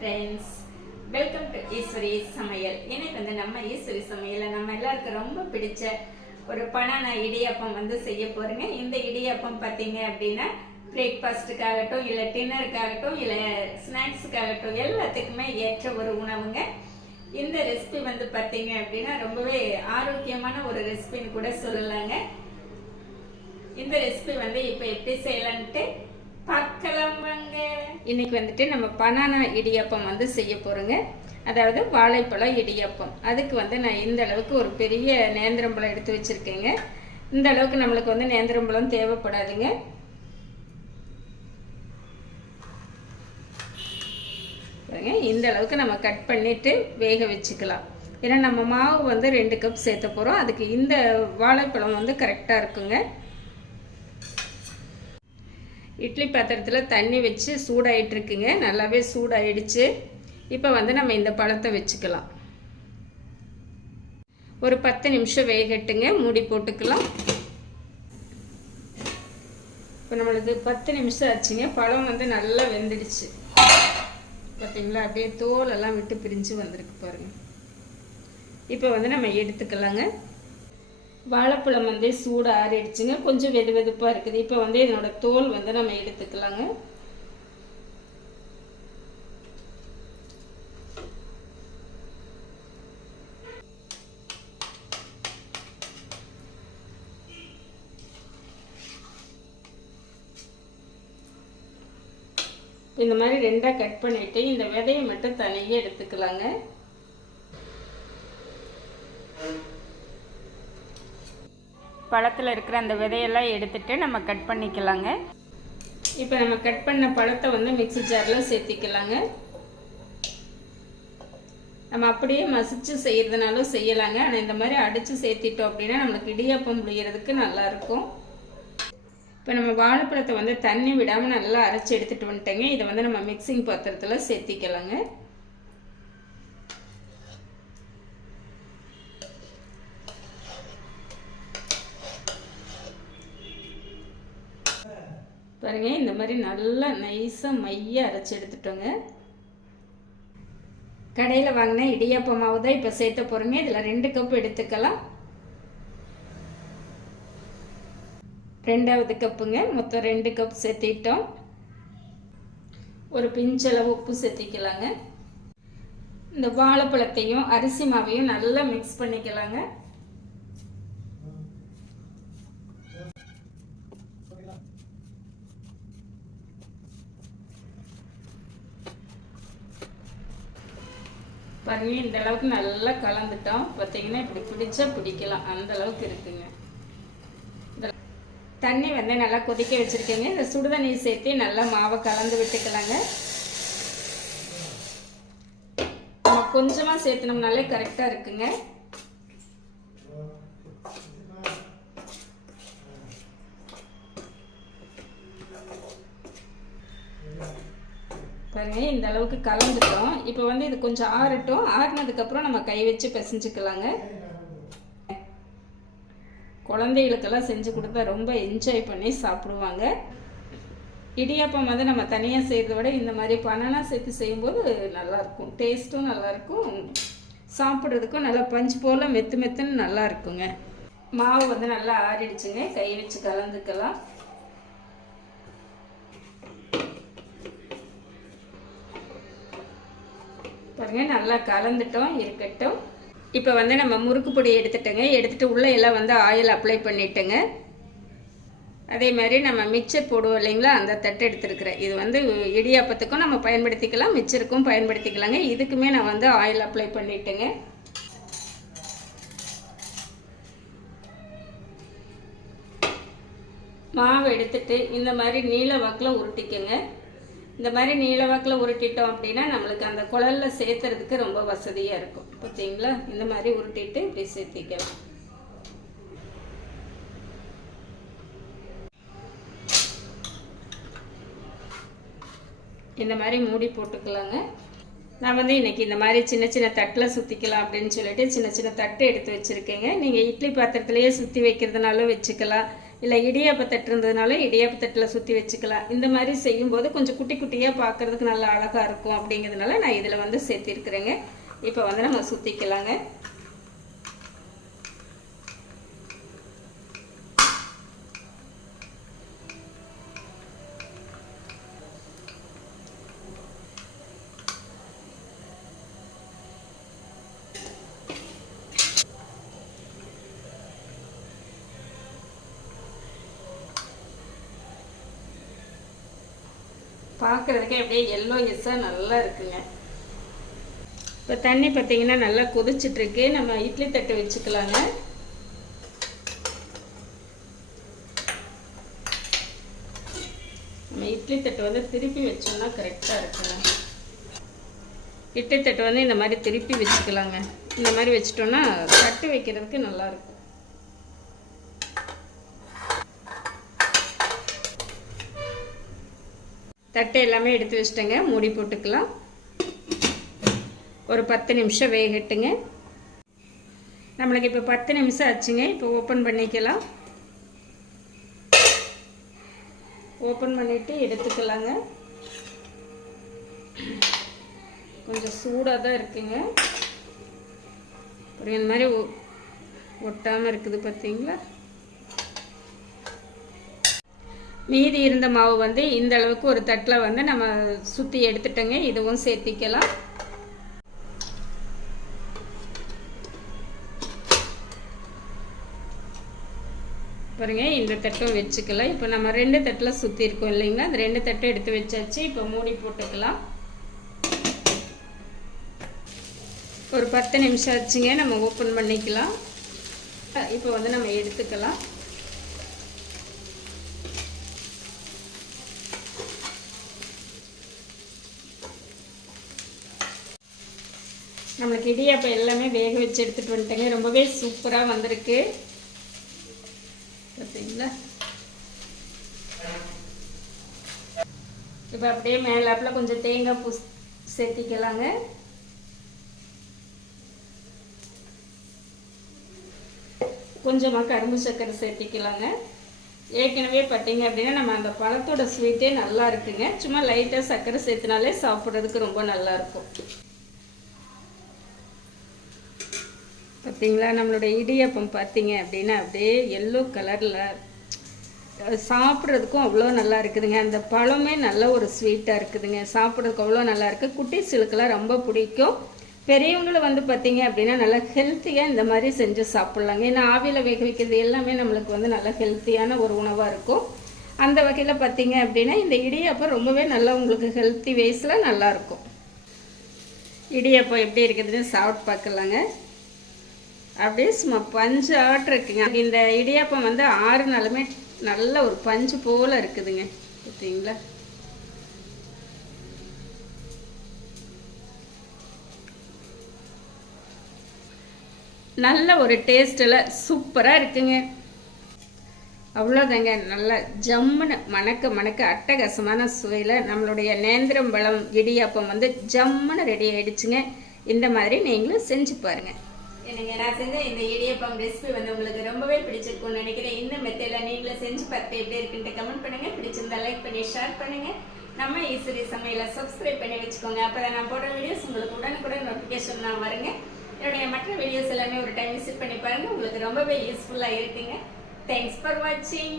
Friends, welcome to Eswari சமையல். இன்னைக்கு நம்ம ஈஸ்வரி சமையல்ல நம்ம எல்லாருக்கும் ரொம்ப பிடிச்ச ஒரு பனானா இடியாப்பம் செய்ய போறேங்க. இந்த இடியாப்பம் பார்த்தீங்க அப்படின்னா பிரேக்ஃபாஸ்ட்டுக்காகட்டும் இல்லை டின்னருக்காகட்டும் இல்லை ஸ்நாக்ஸுக்காகட்டும் எல்லாத்துக்குமே ஏற்ற ஒரு உணவுங்க. இந்த ரெசிபி பார்த்தீங்க அப்படின்னா ரொம்பவே ஆரோக்கியமான ஒரு ரெசிபின்னு கூட சொல்லலாங்க. இந்த ரெசிபி இப்போ எப்படி செய்யலான்ட்டு பார்க்கலாம் வாங்க. இன்னைக்கு நம்ம பனானா இடியாப்பம் செய்ய போறோங்க. அதாவது வாழைப்பழம் இடியாப்பம். அதுக்கு நான் இந்த அளவுக்கு ஒரு பெரிய நேந்திரம்பழம் எடுத்து வச்சிருக்கேங்க. இந்த அளவுக்கு நம்மளுக்கு நேந்திரம்பழம் தேவைப்படாதுங்க. இந்த அளவுக்கு நம்ம கட் பண்ணிட்டு வேக வச்சுக்கலாம். ஏன்னா நம்ம மாவு 2 கப் சேர்த்த போறோம். அதுக்கு இந்த வாழைப்பழம் கரெக்டா இருக்குங்க. இட்லி பாத்திரத்தில் தண்ணி வச்சு சூடாயிட்டு இருக்குங்க. நல்லாவே சூடாயிடுச்சு. இப்போ நம்ம இந்த பழத்தை வச்சுக்கலாம். ஒரு 10 நிமிஷம் வேகட்டுங்க. மூடி போட்டுக்கலாம். இப்போ நம்மளுக்கு 10 நிமிஷம் ஆச்சுங்க. பழம் நல்லா வெந்துடுச்சு. பார்த்தீங்களா, அப்படியே தோல் எல்லாம் விட்டு பிரிஞ்சு வந்திருக்கு பாருங்க. இப்போ நம்ம எடுத்துக்கலாங்க. வாழைப்பழம் சூடு ஆறிடுச்சுங்க. கொஞ்சம் வெது வெதுப்பாக இருக்குது. இப்போ இதனோட தோல் நம்ம எடுத்துக்கலாங்க. இந்த மாதிரி 2ஆக கட் பண்ணிட்டு இந்த விதையை மட்டும் தனியாக எடுத்துக்கலாங்க. பழத்தில் இருக்கிற அந்த விதையெல்லாம் எடுத்துட்டு நம்ம கட் பண்ணிக்கலாங்க. இப்போ நம்ம கட் பண்ண பழத்தை மிக்ஸி ஜாரில் சேர்த்திக்கலாங்க. நம்ம அப்படியே மசிச்சு செய்யறதுனாலும் செய்யலாங்க. ஆனால் இந்த மாதிரி அடித்து சேர்த்திட்டோம் அப்படின்னா நம்மளுக்கு இடியாப்பம் முடிகிறதுக்கு நல்லாயிருக்கும். இப்போ நம்ம வாழைப்பழத்தை தண்ணி விடாமல் நல்லா அரைச்சி எடுத்துகிட்டு வந்துட்டேங்க. இதை நம்ம மிக்சிங் பாத்திரத்தில் சேர்த்திக்கலாங்க. பாருங்க, இந்த மாதிரி நல்லா நைஸாக மைய அரைச்சி எடுத்துட்டோங்க. கடையில் வாங்கின இடியாப்ப மாவு தான் இப்போ சேர்த்த போகிறோங்க. இதில் 2 கப் எடுத்துக்கலாம். 2வது கப்புங்க. மொத்தம் 2 கப் சேர்த்திட்டோம். ஒரு பிஞ்சளவு உப்பு சேர்த்திக்கலாங்க. இந்த வாழைப்பழத்தையும் அரிசி மாவையும் நல்லா மிக்ஸ் பண்ணிக்கலாங்க. பாருங்க, இந்த அளவுக்கு நல்லா கலந்துட்டோம். பார்த்தீங்கன்னா இப்படி பிடிச்சா பிடிக்கலாம், அந்த அளவுக்கு இருக்குங்க. தண்ணி நல்லா கொதிக்க வச்சிருக்கேங்க. இந்த சுடுதண்ணி சேர்த்து நல்லா மாவை கலந்து விட்டுக்கலாங்க. நம்ம கொஞ்சமா சேர்த்தனோம்னாலே கரெக்டா இருக்குங்க. பாருங்க, இந்த அளவுக்கு கலந்துட்டோம். இப்போ இது கொஞ்சம் ஆறட்டும். ஆறினதுக்கு அப்புறம் நம்ம கை வச்சு பிசைஞ்சுக்கலாங்க. குழந்தைகளுக்கெல்லாம் செஞ்சு கொடுத்தா ரொம்ப என்ஜாய் பண்ணி சாப்பிடுவாங்க. இடியாப்பம் நம்ம தனியாக செய்கிறத விட இந்த மாதிரி பனானா சேர்த்து செய்யும்போது நல்லாயிருக்கும். டேஸ்ட்டும் நல்லாயிருக்கும், சாப்பிட்றதுக்கும் நல்லா பஞ்சு போல் மெத்து மெத்துன்னு நல்லா இருக்குங்க. மாவு நல்லா ஆறிடுச்சுங்க. கை வச்சு கலந்துக்கலாம். பாருங்க, நல்லா கலந்துட்டோம். இருக்கட்டும். இப்போ நம்ம முறுக்கு பொடி எடுத்துட்டோங்க. எடுத்துட்டு உள்ளே எல்லாம் ஆயில் அப்ளை பண்ணிட்டேங்க. அதே மாதிரி நம்ம மிக்சர் போடுவோம் இல்லைங்களா, அந்த தட்டு எடுத்துருக்கிறேன். இது இடியாப்பத்துக்கும் நம்ம பயன்படுத்திக்கலாம், மிக்சருக்கும் பயன்படுத்திக்கலாங்க. இதுக்குமே நான் ஆயில் அப்ளை பண்ணிட்டேங்க. மாவு எடுத்துட்டு இந்த மாதிரி நீல வாக்கில் உருட்டிக்கங்க. இந்த மாதிரி நீல வாக்கில் உருட்டிட்டோம் அப்படின்னா நம்மளுக்கு அந்த குழலில் சேர்த்துறதுக்கு ரொம்ப வசதியாக இருக்கும். பார்த்தீங்களா, இந்த மாதிரி உருட்டிட்டு இப்படி சேர்த்திக்கலாம். இந்த மாதிரி மூடி போட்டுக்கலாங்க. நான் இன்னைக்கு இந்த மாதிரி சின்ன சின்ன தட்டில் சுற்றிக்கலாம் அப்படின்னு சொல்லிட்டு சின்ன சின்ன தட்டு எடுத்து வச்சுருக்கேங்க. நீங்கள் இட்லி பாத்திரத்துலேயே சுற்றி வைக்கிறதுனாலும் வச்சுக்கலாம், இல்லை இடியாப்பத்தட்டு இருந்ததுனால இடியாப்பத்தட்டில் சுற்றி வச்சுக்கலாம். இந்த மாதிரி செய்யும்போது கொஞ்சம் குட்டி குட்டியாக பார்க்குறதுக்கு நல்லா அழகாக இருக்கும் அப்படிங்கிறதுனால நான் இதில் வந்து சேர்த்திருக்கிறேங்க. இப்போ வந்து நம்ம சுற்றிக்கலாங்க. பார்க்குறதுக்கே அப்படியே எல்லோ எஸ்ஸாக நல்லா இருக்குங்க. இப்போ தண்ணி பார்த்தீங்கன்னா நல்லா கொதிச்சிட்ருக்கு. நம்ம இட்லி தட்டு வச்சுக்கலாங்க. நம்ம இட்லி தட்டு வந்து திருப்பி வச்சோம்னா கரெக்டாக இருக்குங்க. இட்லி தட்டு வந்து இந்த மாதிரி திருப்பி வச்சுக்கலாங்க. இந்த மாதிரி வச்சிட்டோம்னா தட்டு வைக்கிறதுக்கு நல்லாயிருக்கும். தட்டை எல்லாமே எடுத்து வச்சிட்டேங்க. மூடி போட்டுக்கலாம். ஒரு 10 நிமிஷம் வேகட்டுங்க. நம்மளுக்கு இப்போ 10 நிமிஷம் ஆச்சுங்க. இப்போ ஓப்பன் பண்ணிக்கலாம். ஓப்பன் பண்ணிவிட்டு எடுத்துக்கலாங்க. கொஞ்சம் சூடாக தான் இருக்குங்க. அப்புறம் இந்த மாதிரி ஒட்டாமல் இருக்குது பார்த்தீங்களா. மீதி இருந்த மாவு வந்து இந்த அளவுக்கு ஒரு தட்டில் வந்து நம்ம சுற்றி எடுத்துட்டோங்க. இதுவும் சேர்த்திக்கலாம். பாருங்க, இந்த தட்டும் வச்சுக்கலாம். இப்போ நம்ம 2 தட்டில் சுற்றி இருக்கோம் இல்லைங்களா. அந்த 2 தட்டும் எடுத்து வச்சாச்சு. இப்போ மூடி போட்டுக்கலாம். ஒரு 10 நிமிஷம் ஆச்சுங்க. நம்ம ஓப்பன் பண்ணிக்கலாம். இப்போ வந்து நம்ம எடுத்துக்கலாம். நம்மளுக்கு இடியாப்பம் எல்லாமே வேக வச்சு எடுத்துகிட்டு வந்துட்டேங்க. ரொம்பவே சூப்பராக வந்திருக்கு பார்த்தீங்களா. இப்போ அப்படியே மேலாப்பில் கொஞ்சம் தேங்காய் பூ சேர்த்திக்கலாங்க. கொஞ்சமாக கரும்பு சர்க்கரை சேர்த்திக்கலாங்க. ஏற்கனவே பார்த்தீங்க அப்படின்னா நம்ம அந்த பழத்தோட ஸ்வீட்டே நல்லா இருக்குங்க. சும்மா லைட்டாக சர்க்கரை சேர்த்துனாலே சாப்பிட்றதுக்கு ரொம்ப நல்லாயிருக்கும். பார்த்தீங்களா, நம்மளோட இடியாப்பம் பார்த்தீங்க அப்படின்னா அப்படியே எல்லோ கலரில் சாப்பிட்றதுக்கும் அவ்வளோ நல்லா இருக்குதுங்க. அந்த பழமே நல்ல ஒரு ஸ்வீட்டாக இருக்குதுங்க. சாப்பிட்றதுக்கு அவ்வளோ நல்லா இருக்குது. குட்டீஸுக்கெல்லாம் ரொம்ப பிடிக்கும். பெரியவங்களும் வந்து பார்த்தீங்க அப்படின்னா நல்லா ஹெல்த்தியாக இந்த மாதிரி செஞ்சு சாப்பிட்லாங்க. ஏன்னா ஆவியில் வேக வைக்கிறது எல்லாமே நம்மளுக்கு வந்து நல்லா ஹெல்த்தியான ஒரு உணவாக இருக்கும். அந்த வகையில் பார்த்தீங்க அப்படின்னா இந்த இடியாப்பம் ரொம்பவே நல்லா உங்களுக்கு ஹெல்த்தி வைஸில் நல்லாயிருக்கும். இடியாப்பம் எப்படி இருக்குதுன்னு சாப்பிட்டு பார்க்கலாங்க. அப்படியே சும்மா பஞ்சு ஆட்டு இருக்குங்க. இந்த இடியாப்பம் வந்து 6 நாளுமே நல்ல ஒரு பஞ்சு போல் இருக்குதுங்க. பார்த்தீங்களா. நல்ல ஒரு டேஸ்ட்டில் சூப்பராக இருக்குங்க. அவ்வளோதாங்க. நல்லா ஜம்முன்னு மணக்க அட்டகாசமான சுவையில் நம்மளுடைய நேந்திரம்பழம் இடியாப்பம் வந்து ஜம்முன்னு ரெடி ஆகிடுச்சுங்க. இந்த மாதிரி நீங்களும் செஞ்சு பாருங்கள். எனக்கு நான் செஞ்ச இந்த இடியாப்பம் ரெசிபி வந்து உங்களுக்கு ரொம்பவே பிடிச்சிருக்கும்னு நினைக்கிறேன். இந்த மெத்தடில் நீங்களும் செஞ்சு பார்த்து எப்படி இருக்குன்ட்டு கமெண்ட் பண்ணுங்கள். பிடிச்சிருந்தா லைக் பண்ணி ஷேர் பண்ணுங்கள். நம்ம ஈஸ்வரி சமையலை சப்ஸ்கிரைப் பண்ணி வச்சுக்கோங்க. அப்போ தான் நான் போடுற வீடியோஸ் உங்களுக்கு உடனுக்குடன் நோட்டிஃபிகேஷன் நான் வருங்க. என்னுடைய மற்ற வீடியோஸ் எல்லாமே ஒரு டைம் விசிட் பண்ணி பாருங்கள். உங்களுக்கு ரொம்பவே யூஸ்ஃபுல்லாக இருக்குங்க. தேங்க்ஸ் ஃபார் வாட்சிங்.